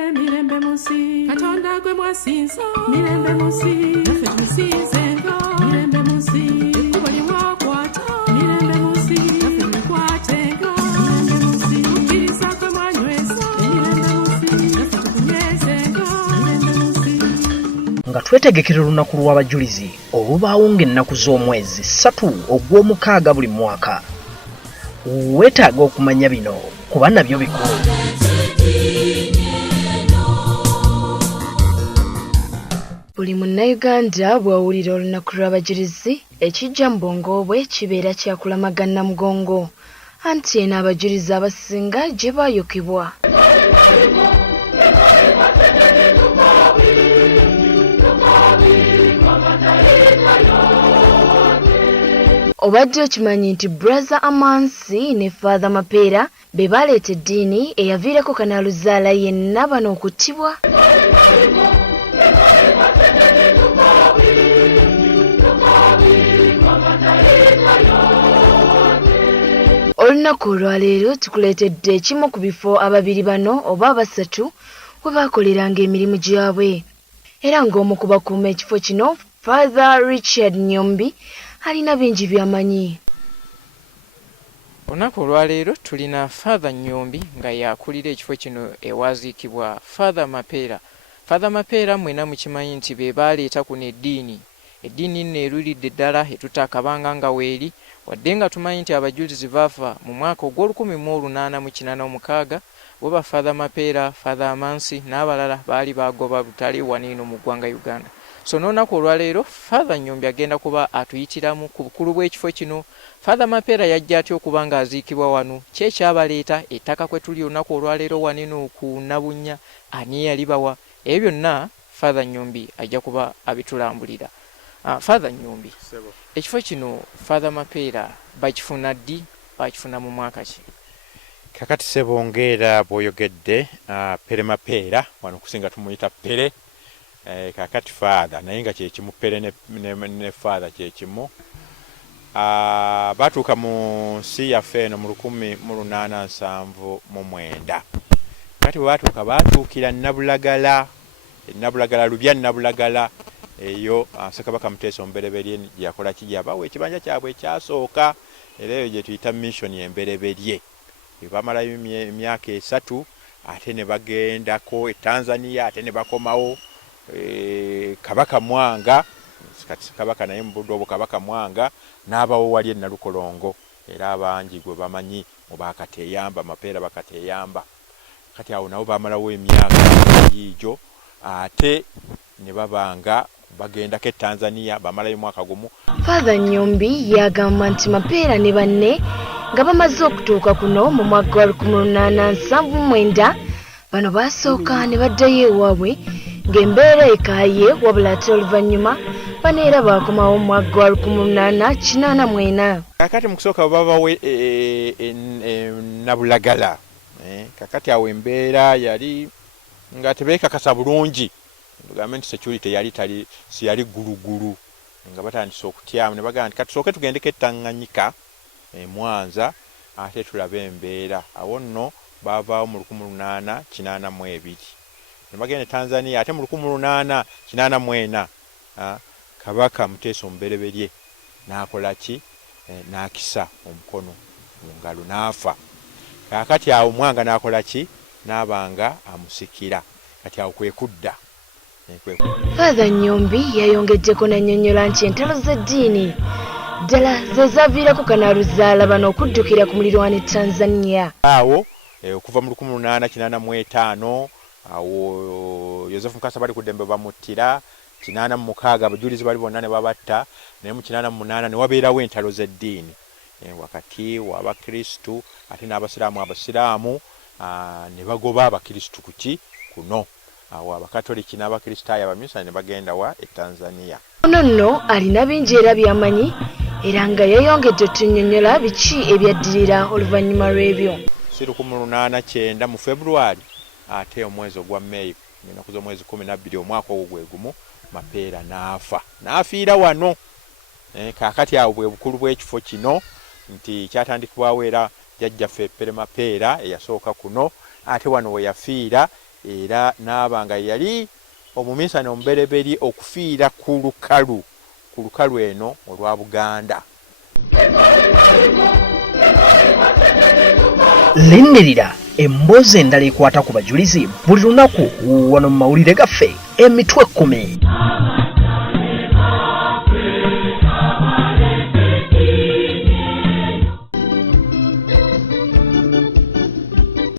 Mirembe musi katonda gwe mwasinza mirembe musi naffe tumusinzenga mirembe musi ekkubo lye mwakwata mirembe musi naffe tukwatenga mirembe musi tukkiriza gwe mwanyweza mirembe musi naffe tukunywezenga mirembe musi. Nga twetegekera olunaku lw'abajulizi olubaawo ng'ennaku z'omwezi 3 ogw'omukaaga buli mwaka. Weetaaga okumanya bino kuba nabyo bikulu. Buli munnayuganda bw'awulira olunaku lw'abajulizi ekijja mu bwongo bwe kibeera kyakulamagana mugongo anti eno abajulizi abasinga gye baayokebwa. Obadde okimanyi nti braza Amansi ne faza Mapeera be baleeta eddiini eyaviirako kanaaluzaala yenna bano okuttibwa? Olunaku olwaleero tukuleetedde ekimu ku bifo ababiri bano oba abasatu we baakoleranga emirimu gyabwe era ng'omu ku bakuuma ekifo kino Father Richard Nyombi alina bingi by'amanyi. Olunaku olwaleero tulina Father Nyombi nga yakulira ekifo kino ewaziikibwa Father Mapeera. Father Mapeera mwena mukimanyi nti be baleeta kuno eddiini nno erulidde ddala etutakabanga nga weeri wadde nga tumanyi nti abajulizi baafa mu mwaka ogw'1886 bwe Father Mapeera, Father Amansi n'abalala baali bagoba butale waniino mu ggwanga Uganda. So n'olunaku olwaleero Father Nyombi agenda kuba atuyitiramu ku bukulu bw'ekifo kino. Father Mapeera yajja atya okuba ng'aziikibwa wano, kye kyabaleeta, ettaka kwe tuli olunaku olwaleero waniino ku Nabunnya, ani yalibawa, ebyo byonna Father Nyombi ajja kuba abitulambulira. Father Nyombi, ekifo kino Father Mapeera bakifuna ddi, bakifuna mu mwaka ki? Kakati sebo ngera bw'oyogedde Pere Mapeera wano kusinga tumuyita Pere, kakati Father naye nga kyekimu Pere ne Father kyekimu. Batuuka mu nsi yaffe eno mu 1879. Kati bwe batuukira Nabulagala, lubya Nabulagala eyo Ssekabaka Muteesa Omubereberye yakola kijabawo ekibanja kyabwe ekyasooka era eyo gye tuyita mission embereberye. Bamalayo emyaka 3 ate ne bagendako e Tanzania ate ne bakomawo Kabaka Mwanga, kati Kabaka naye mubudde obwo Kabaka Mwanga n'abawo wali e Nalukolongo era abangi gwe bamanyi mu Bakateyamba, Mapeera Bakateyamba. Kati awo nabo bamalawo emyaka egijo ate ne babanga bagendako e Tanzania bamalayo mwaka gumu. Father Nyombi yagamba nti Mapeera ne banne nga bamaze okutuuka kuno mu mwaka wa 1879 bano basooka ne baddayo ewaabwe ng'embeera ekaaye wabula ate oluvannyuma baneera baakomawo mu mwaka wa 1884. Kakati mu kusooka babawe Nabulagala, kakati awo embeera yali nga tebeekakasa bulungi. Gavumenti security yali gulugulu nga batandise okutyamu ne bagamba nti katusooke tugendeko Tanganyika Mwanza ate tulabe embeera. Awo nno baavaawo mu 1882 ne bagenda Tanzania ate mu 1884 Kabaka Muteesa Omubereberye n'akola ki, n'akisa omukono mu ngalo n'afa. Kakati awo Mwanga n'akola ki, n'abanga amusikira. Kati awo kwe kudda. Father Nyombi yayongeddeko n'annyonnyola nti entalo z'eddiini ddala ze zaaviirako kanaaluzaala bano okuddukira ku mulirwano e Tanzania. Awo okuva mu 1885 awo Yosefu Mukasa bali ku ddembe bamuttira, 86 abajulizi bali bonna ne babatta, naye mu 88 ne wabeerawo entalo z'eddiini wakati w'Abakristu ate n'Abasiraamu ne bagoba Abakristu kuki kuno. Awo Abakatoliki n'Abakristaayo Abamyusa ne bagenda wa e Tanzania. Ono nno alina bingi era byamanyi era nga yayongedde otunnyonnyola biki ebyaddirira oluvannyuma lw'ebyo. 1889 mu February ate omwezi ogwa May ennaku z'omwezi 12 omwaka ogwo gwe gumu Mapeera n'afa, n'afiira wano. Kakati awo bwe bukulu bw'ekifo kino nti kyatandikibwawo era jjajjaffe Pere Mapeera eyasooka kuno ate wano we yafiira era n'abanga yali omuminsani omuberiberi okufiira ku lukalu eno olwa Buganda. Lindirira emboozi endala ekwata ku bajulizi buli lunaku wano mu mawulire gaffe emitwe 10.